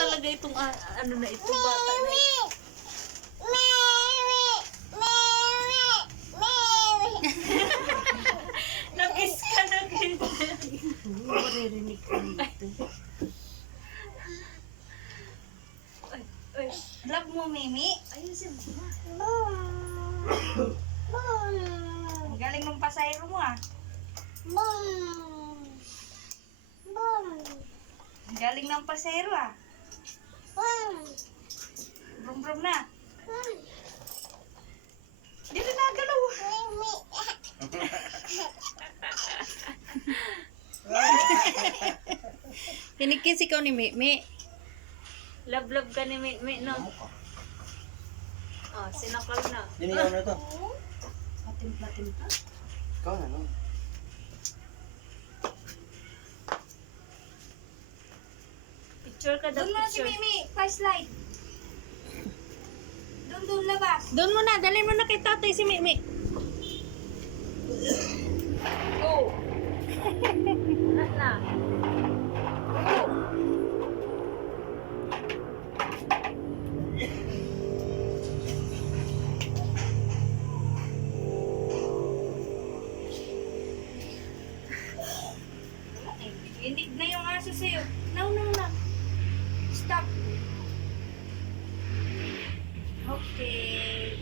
talaga itong ano na ito, bata na ito. Nakis ka na ganito. Maririnig ka dito. Ay, Love mo, Mimi? ayun si Ang galing ng pasayro mo, ah. Ang galing ng pasayro, ah. Brum-brum na. Di rin nagalaw. Kinikis ikaw ni Mimi. Love ka ni Mimi, no? Oh, sinakal na. Dinigaw na to. Patimpla-timpla. Ikaw na, no? Picture ka daw, Doon mo na si picture. Mimi. Flashlight. Doon, labas. Doon mo na, dalhin mo na kay tatay si Mimi. Go! Lahat na. Go! Inig na yung aso sa'yo. No. Stop. Okay.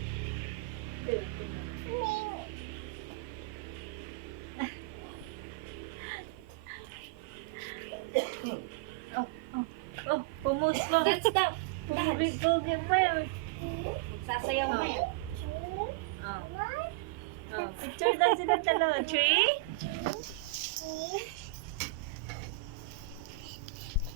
Oh, pumus mo. Don't stop. Pugi mo yun. Sasayaw na yan. Oh. Oh, picture daw sila dalawa. 3,